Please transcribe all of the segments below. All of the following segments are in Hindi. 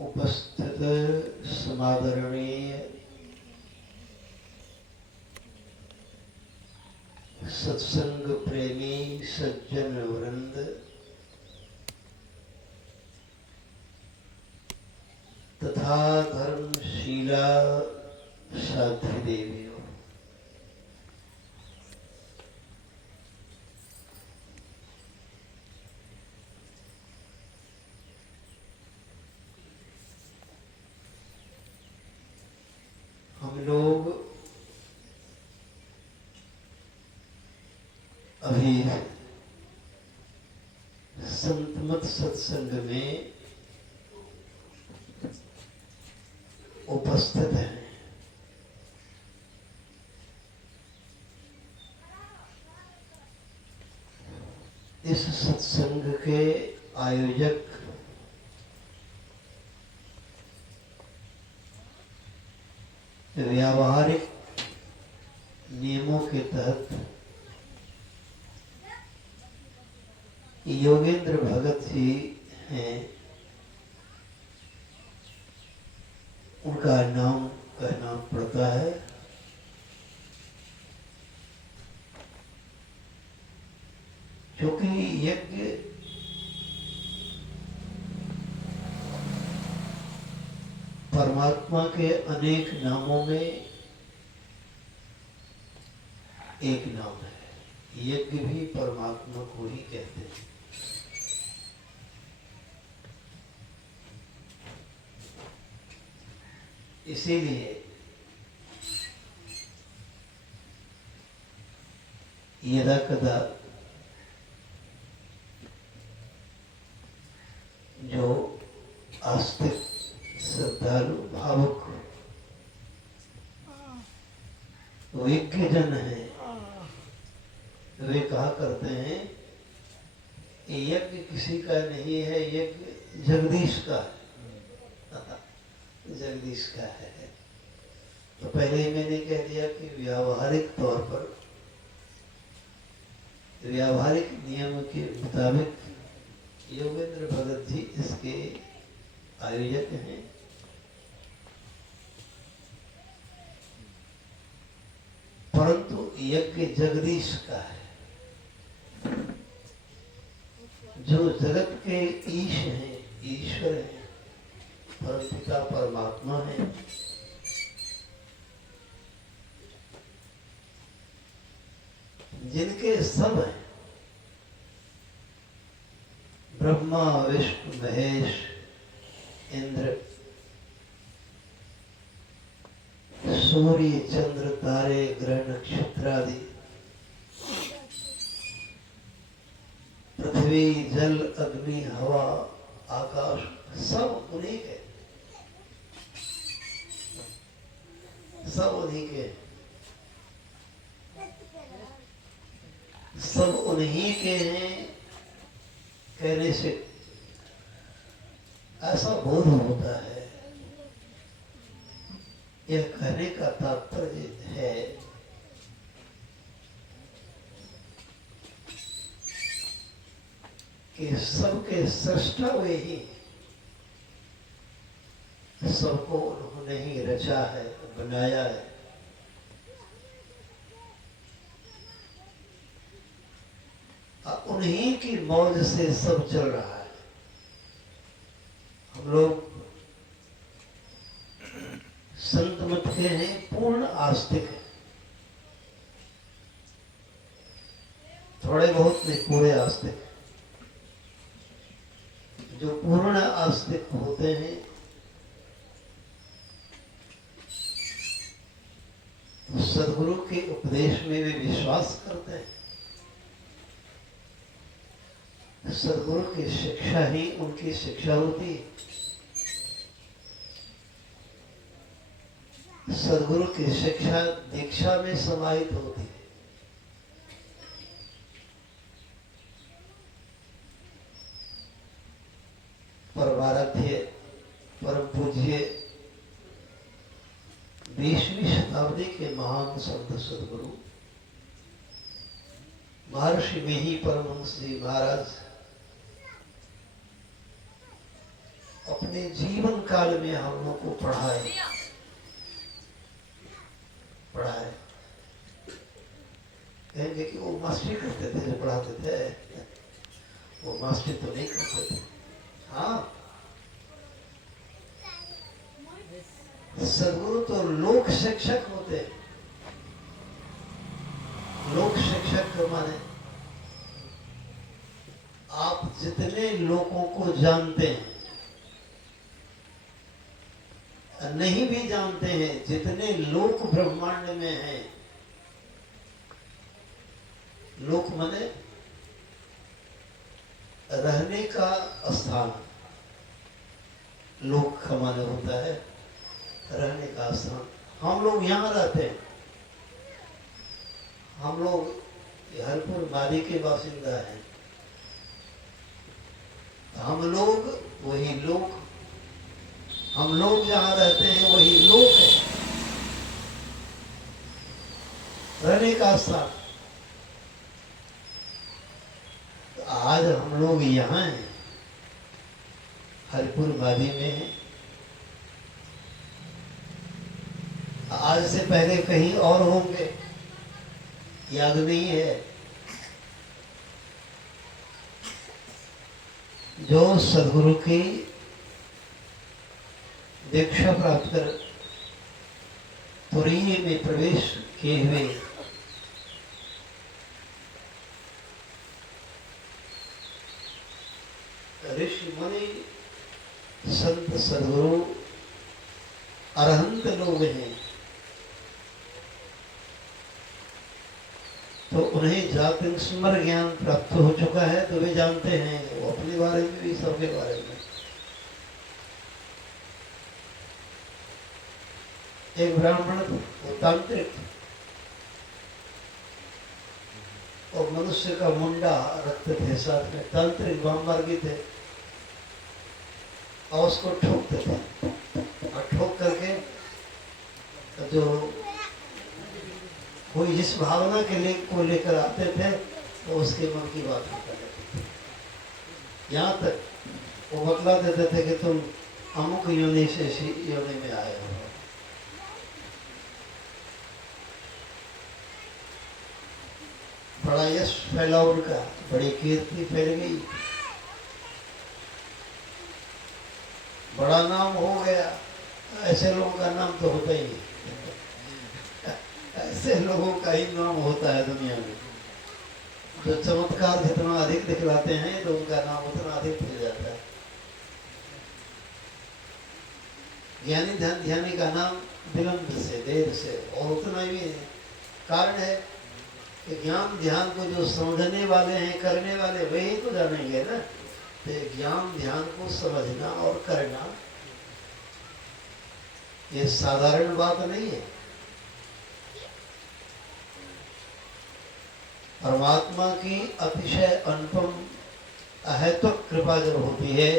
उपस्थित समादरणीय सत्संग प्रेमी सज्जन वृंद, तथा धर्मशीला साध्वी देवियों, हम लोग अभी संतमत सत्संग में उपस्थित हैं। इस सत्संग के आयोजक व्यावहारिक नियमों के तहत योगेंद्र भगत जी हैं। उनका नाम कहना पड़ता है। क्योंकि यज्ञ परमात्मा के अनेक नामों में एक नाम है। यज्ञ भी परमात्मा को ही कहते हैं। इसीलिए यदा कदा जो आस्तिक श्रद्धालु भावुक विज्ञजन है, वे कहा करते हैं यज्ञ किसी का नहीं है, यज्ञ जगदीश का है। जगदीश का है। तो पहले ही मैंने कह दिया कि व्यावहारिक तौर पर व्यावहारिक नियम के मुताबिक योगेंद्र भगत जी इसके आयोजक हैं। परंतु यज्ञ जगदीश का है। जो जगत के ईश हैं, ईश्वर हैं, परमपिता परमात्मा है। जिनके सब हैं, ब्रह्मा विष्णु महेश इंद्र, सूर्य चंद्र तारे ग्रह नक्षत्र आदि, पृथ्वी जल अग्नि हवा आकाश, सब उन्हीं के, सब उन्हीं के, सब उन्हीं के हैं। कहने से ऐसा बोध होता है। यह कहने का तात्पर्य है कि सबके सृष्टा वे ही, सबको उन्होंने ही रचा है, बनाया है। उन्हीं की मौज से सब चल रहा है। हम लोग संत मत के हैं, पूर्ण आस्तिक हैं। थोड़े बहुत नहीं, पूरे आस्तिक। जो पूर्ण आस्तिक होते हैं सदगुरु के उपदेश में वे विश्वास करते हैं। सदगुरु की शिक्षा ही उनकी शिक्षा होती है। सदगुरु की शिक्षा दीक्षा में समाहित होती है। परमाराध्य परम पूज्य 20वीं शताब्दी के महान संत सदगुरु महर्षि में ही परमहंस जी महाराज अपने जीवन काल में हम लोग को पढ़ाए। कहेंगे कि वो मास्टरी करते थे जो पढ़ाते थे, वो मास्टरी तो नहीं करते थे। हाँ, सदगुरु तो लोक शिक्षक होते हैं। लोक शिक्षक के माने आप जितने लोगों को जानते हैं, नहीं भी जानते हैं, जितने लोक ब्रह्मांड में हैं, लोक माने रहने का स्थान, लोक का माने होता है रहने का स्थान। हम लोग यहाँ रहते हैं, हम लोग हरपुर मादी के बासिंदा हैं। हम लोग वही लोक, हम लोग जहाँ रहते हैं वही लोक है, रहने का स्थान। तो आज हम लोग यहाँ हैं, हरपुर मादी में हैं। आज से पहले कहीं और होंगे, याद नहीं है। जो सदगुरु की दीक्षा प्राप्त कर तुरीय में प्रवेश किए हुए ऋषि मुनि संत सदगुरु अरहंत लोग हैं, तो उन्हें जातिक स्मर ज्ञान प्राप्त हो चुका है, तो वे जानते हैं वो अपने बारे में भी, सबके बारे में। एक ब्राह्मण वो तांत्रिक और मनुष्य का मुंडा रखते थे साथ में, तांत्रिक वाममार्गी थे, और उसको ठोकते थे, और ठोक करके जो कोई जिस भावना के लिए को लेकर आते थे तो उसके मन की बात कर लेते थे। यहाँ तक वो बतला देते थे कि तुम अमुक योनि से योनि में आए हो। बड़ा यश फैला उनका, बड़ी कीर्ति फैल गई, बड़ा नाम हो गया। ऐसे लोगों का नाम तो होता ही नहीं, ऐसे लोगों का ही नाम होता है दुनिया में। जो चमत्कार जितना अधिक दिखलाते हैं तो उनका नाम उतना अधिक फैल जाता है। ज्ञानी ध्यानी का नाम विलंब से, देर से, और उतना ही कारण है कि ज्ञान ध्यान को जो समझने वाले हैं, करने वाले, वही तो जानेंगे ना। तो ज्ञान ध्यान को समझना और करना ये साधारण बात नहीं है। परमात्मा की अतिशय अनुपम अहेतुक कृपा जब होती है,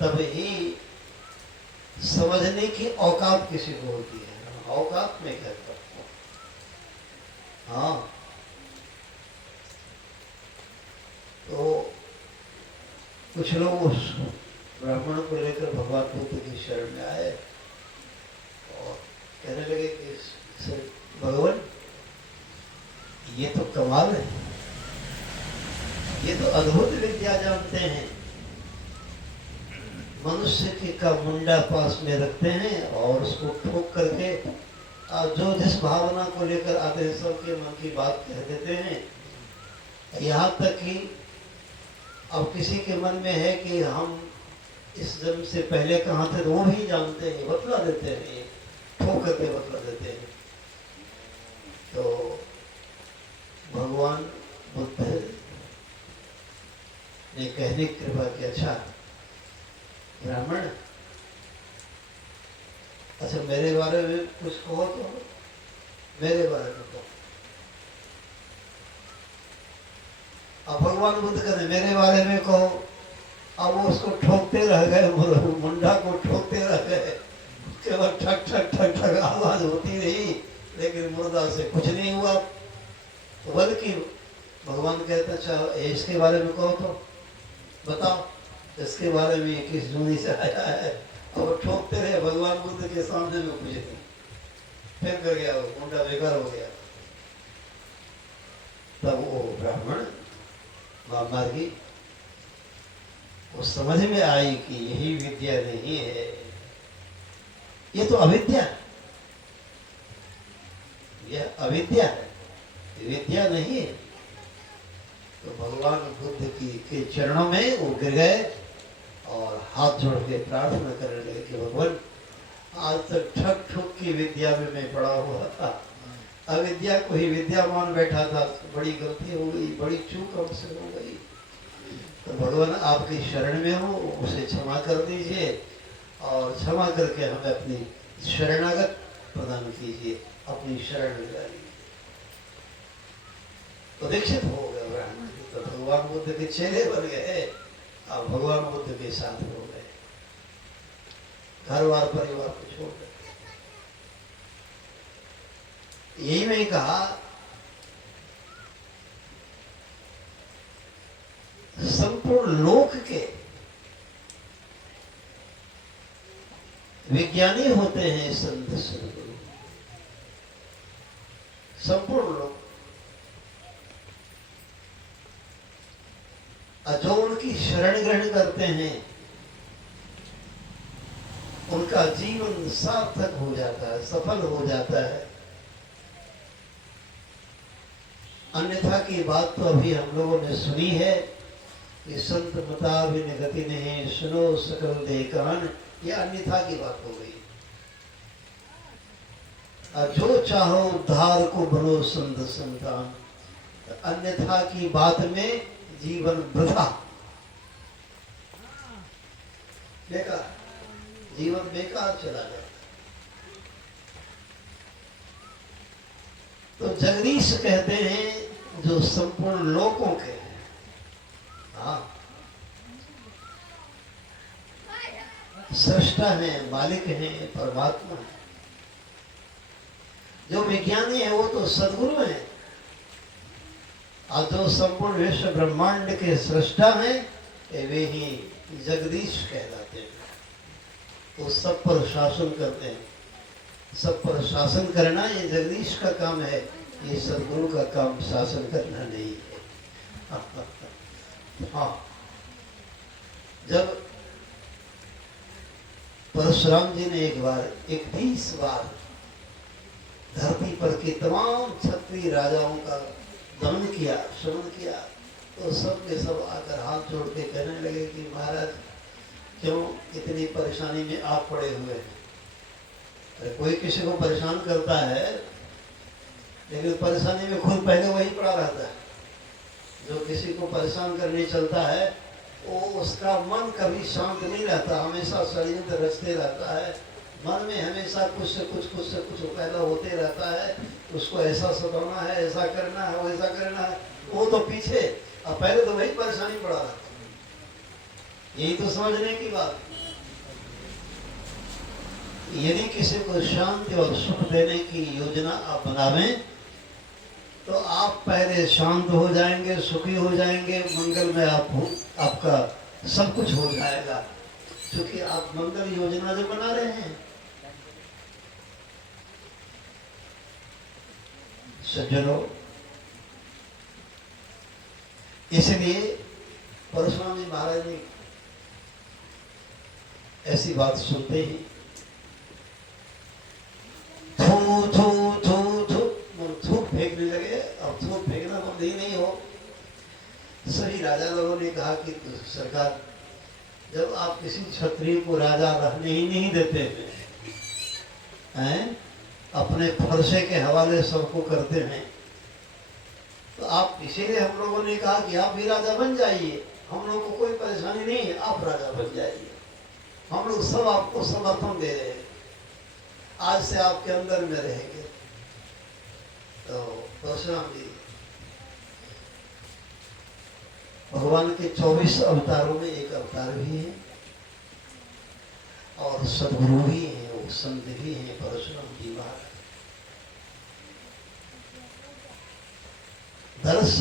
तब ही समझने की औकात किसी को होती है। औकात में क्या करता हूँ। हाँ, तो कुछ लोग उस ब्राह्मण को लेकर भगवान बुद्ध की शरण में आए और कहने लगे कि भगवान, ये तो कमाल है, ये तो अद्भुत विद्या जानते हैं। मनुष्य के का मुंडा पास में रखते हैं और उसको ठोक करके जो जिस भावना को लेकर आते हैं सबके मन की बात कह देते हैं। यहाँ तक कि अब किसी के मन में है कि हम इस जन्म से पहले कहाँ थे, तो वो भी जानते हैं, बतला देते हैं, ठोक करके बतला देते हैं। तो भगवान बुद्ध ने कहने की कृपा की, अच्छा ब्राह्मण, अच्छा मेरे बारे में कुछ कहो, तो मेरे बारे में कहो। अब भगवान बुद्ध कहते मेरे बारे में कहो। अब वो उसको ठोकते रह गए, मुंडा को ठोकते रह गए, केवल ठक ठक ठक ठक आवाज होती रही, लेकिन मुर्दा से कुछ नहीं हुआ। बल्कि भगवान कहते अच्छा इसके बारे में कहो, तो बताओ। इसके बारे में 21 जूनी से आया है। और ठोकते रहे भगवान बुद्ध के सामने में कुछ नहीं, फिर कर गया, वो मुंडा बेकार हो गया। तब वो ब्राह्मण मार्गी वो समझ में आई कि यही विद्या नहीं है, ये तो अविद्या है, यह अविद्या है, विद्या नहीं है। तो भगवान बुद्ध के चरणों में वो गिर गए और हाथ जोड़ के प्रार्थना करने लगे कि भगवान, आज तक ठग ठुक की विद्या में मैं पड़ा हुआ था, अविद्या को ही विद्या मान बैठा था, बड़ी गलती हो गई, बड़ी चूक हमसे हो गई। तो भगवान आपकी शरण में हो, उसे क्षमा कर दीजिए और क्षमा करके हमें अपनी शरणागत प्रदान कीजिए, अपनी शरण में डालिए। तो दीक्षित हो गए ब्राह्मण, तो भगवान बुद्ध के चेले बन गए और भगवान बुद्ध के साथ हो गए, घर बार परिवार को छोड़ गए। यही मैंने कहा, संपूर्ण लोक के विज्ञानी होते हैं संत सद्गुरु, संपूर्ण लोग। जो उनकी शरण ग्रहण करते हैं उनका जीवन सार्थक हो जाता है, सफल हो जाता है। अन्यथा की बात तो अभी हम लोगों ने सुनी है कि संत मता बिन गति नहीं, सुनो सकल देह कान, ये अन्यथा की बात हो गई। जो चाहो उद्धार को बनो संत संतान, अन्यथा की बात में जीवन वृथा, बेकार, जीवन बेकार चला जाता। तो जगदीश कहते हैं जो संपूर्ण लोकों के हैं, हाँ, सृष्टा है, मालिक है, परमात्मा है। जो विज्ञानी है वो तो सद्गुरु है, और जो संपूर्ण विश्व ब्रह्मांड के सृष्टा हैं वे ही जगदीश कहलाते हैं। वो सब पर शासन करते हैं, सब पर शासन करना ये जगदीश का काम है, ये सद्गुरु का काम शासन करना नहीं है। हाँ, जब परशुराम जी ने एक बार 21 बार धरती पर के तमाम क्षत्रिय राजाओं का दमन किया, श्रवण किया, तो सब के सब आकर हाथ जोड़ के कहने लगे कि महाराज क्यों इतनी परेशानी में आप पड़े हुए हैं। अरे कोई किसी को परेशान करता है, लेकिन परेशानी में खुद पहले वही पड़ा रहता है। जो किसी को परेशान करने चलता है वो उसका मन कभी शांत नहीं रहता, हमेशा षड्यंत्र रचते रहता है, मन में हमेशा कुछ से कुछ पैदा होते रहता है। उसको ऐसा सताना है, ऐसा करना है, वैसा करना है, वो तो पीछे, और पहले तो वही परेशानी पड़ा रहता है। यही तो समझने की बात। यदि किसी को शांति और सुख देने की योजना आप बनावें तो आप पहले शांत हो जाएंगे, सुखी हो जाएंगे, मंगल में आपका सब कुछ हो जाएगा, क्योंकि आप मंगल योजना जो बना रहे हैं। सज्जनों, इसलिए परशुराम जी महाराज ने ऐसी बात सुनते ही थू थू थू थू थूक फेंकने लगे। अब थूक फेंकना बंद ही नहीं हो। सभी राजा लोगों ने कहा कि सरकार, जब आप किसी क्षत्रिय को राजा रहने ही नहीं देते हैं, अपने फरसे के हवाले सबको करते हैं, तो आप, इसीलिए हम लोगों ने कहा कि आप भी राजा बन जाइए, हम लोग को कोई परेशानी नहीं है, आप राजा बन जाइए, हम लोग सब आपको समर्थन दे रहे हैं, आज से आपके अंदर में रहेंगे। तो परशुराम जी भगवान के 24 अवतारों में एक अवतार भी है और सद्गुरु भी है, वो संत भी है परशुराम जी महाराज। दर्श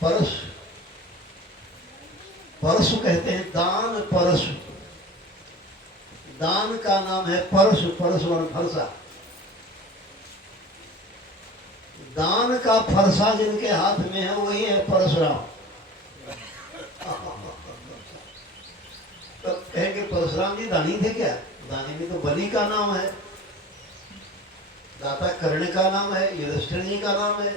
परश परशु कहते हैं दान परशु। दान का नाम है परशु, परशु और फरसा। दान का फरसा जिनके हाथ में है वही है परशुराम। तो कहेंगे परशुराम जी दानी थे क्या? दानी में तो बलि का नाम है, दाता कर्ण का नाम है, युधिष्ठिर जी का नाम है,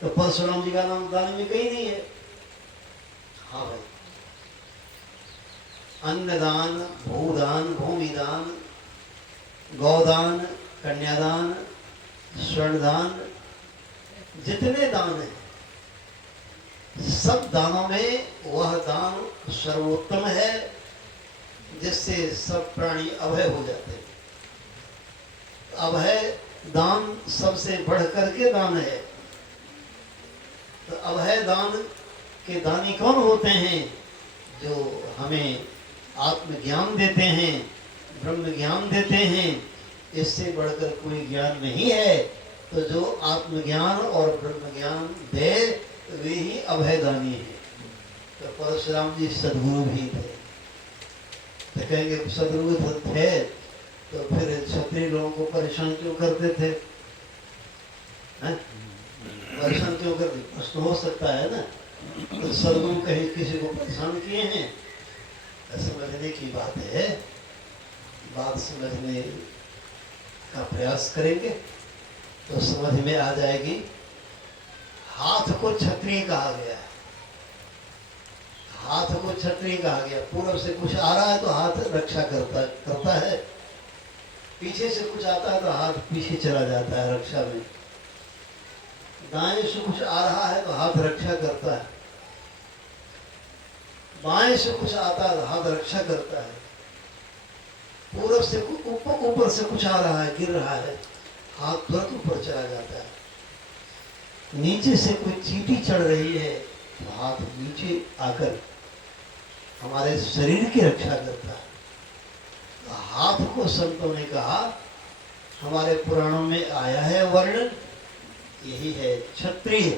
तो परशुराम जी का नाम दानी में कहीं नहीं है। हाँ भाई, अन्नदान, भूदान, भूमिदान, गौदान, कन्यादान, स्वर्णदान, जितने दान हैं सब दानों में वह दान सर्वोत्तम है जिससे सब प्राणी अभय हो जाते हैं। अभय दान सबसे बढ़कर के दान है। तो अभय दान के दानी कौन होते हैं? जो हमें आत्मज्ञान देते हैं, ब्रह्म ज्ञान देते हैं। इससे बढ़कर कोई ज्ञान नहीं है। तो जो आत्मज्ञान और ब्रह्म ज्ञान दे वे ही अभयदानी है। तो परशुराम जी सदगुरु भी थे। तो कहेंगे सदगुरु थे तो फिर क्षत्रिय लोगों को परेशान क्यों करते थे? परेशान क्यों करते? प्रश्न हो सकता है ना। तो सदगुरु कहीं किसी को परेशान किए हैं? समझने की बात है। बात समझने का प्रयास करेंगे तो समझ में आ जाएगी। हाथ को क्षत्रिय कहा गया है। हाथ को क्षत्रिय कहा गया। पूर्व से कुछ आ रहा है तो हाथ रक्षा करता है। पीछे से कुछ आता है तो हाथ पीछे चला जाता है रक्षा में। दाएं से कुछ आ रहा है तो हाथ रक्षा करता है। बाएं से कुछ आता है तो हाथ रक्षा करता है। पूर्व से ऊपर से कुछ आ रहा है, गिर रहा है, हाथ तुरंत ऊपर चला जाता है। नीचे से कोई चींटी चढ़ रही है तो हाथ नीचे आकर हमारे शरीर की रक्षा करता है। तो हाथ को संतों ने कहा, हमारे पुराणों में आया है वर्णन, यही है क्षत्रिय।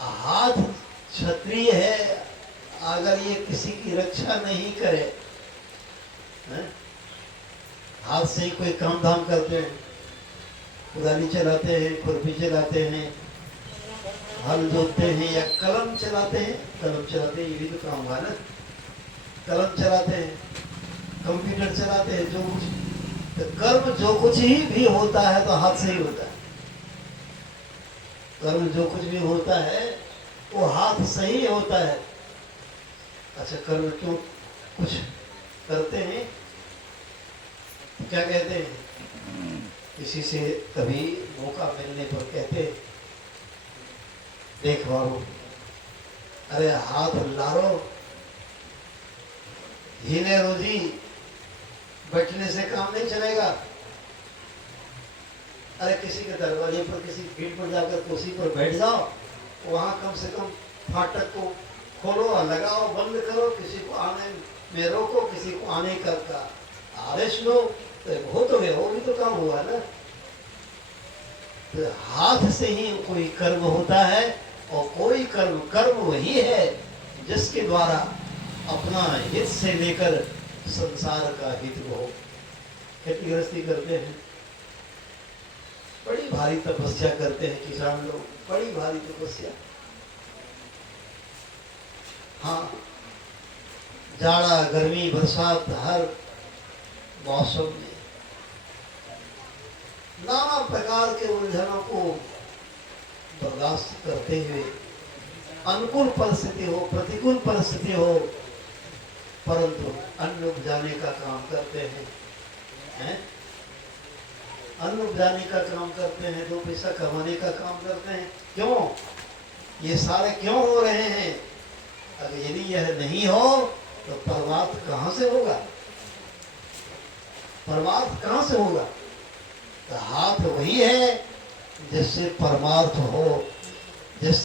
हाथ क्षत्रिय है। अगर ये किसी की रक्षा नहीं करे, हाथ से ही कोई काम धाम करते हैं, कुदाली चलाते हैं, खुरपी चलाते हैं, हल जोतते हैं या कलम चलाते हैं। कलम चलाते हैं, ये भी तो काम हुआ ना। कलम चलाते हैं, कंप्यूटर चलाते हैं, जो कुछ तो कर्म जो कुछ ही भी होता है तो हाथ से ही होता है। कर्म जो कुछ भी होता है वो हाथ से ही होता है। अच्छा, कर्म क्यों कुछ करते हैं? क्या कहते हैं? किसी से कभी मौका मिलने पर कहते, देख बाबू, अरे हाथ लारो, हीने रोजी, बैठने से काम नहीं चलेगा। अरे किसी के दरवाजे पर, किसी भीड़ पर जाकर कुर्सी पर बैठ जाओ, वहां कम से कम फाटक को खोलो, लगाओ, बंद करो, किसी को आने में रोको, किसी को आने का आदेश लो, तो हो तो गया, वो भी तो काम हुआ ना। तो हाथ से ही कोई कर्म होता है और कोई कर्म वही है जिसके द्वारा अपना हित से लेकर संसार का हित हो। खेती गृहस्थी करते हैं, बड़ी भारी तपस्या करते हैं किसान लोग, बड़ी भारी तपस्या। हाँ, जाड़ा, गर्मी, बरसात, हर मौसम में नाना प्रकार के उलझनों को बर्दाश्त करते हुए, अनुकूल परिस्थिति हो, प्रतिकूल परिस्थिति हो, परंतु अन्न उपजाने का काम करते हैं, अन्न उपजाने का काम करते हैं, 2 पैसा कमाने का काम करते हैं। क्यों? ये सारे क्यों हो रहे हैं? अगर यदि यह नहीं हो तो परमार्थ कहां से होगा? परमार्थ कहां से होगा? तो हाथ वही है जिससे परमार्थ हो, जिस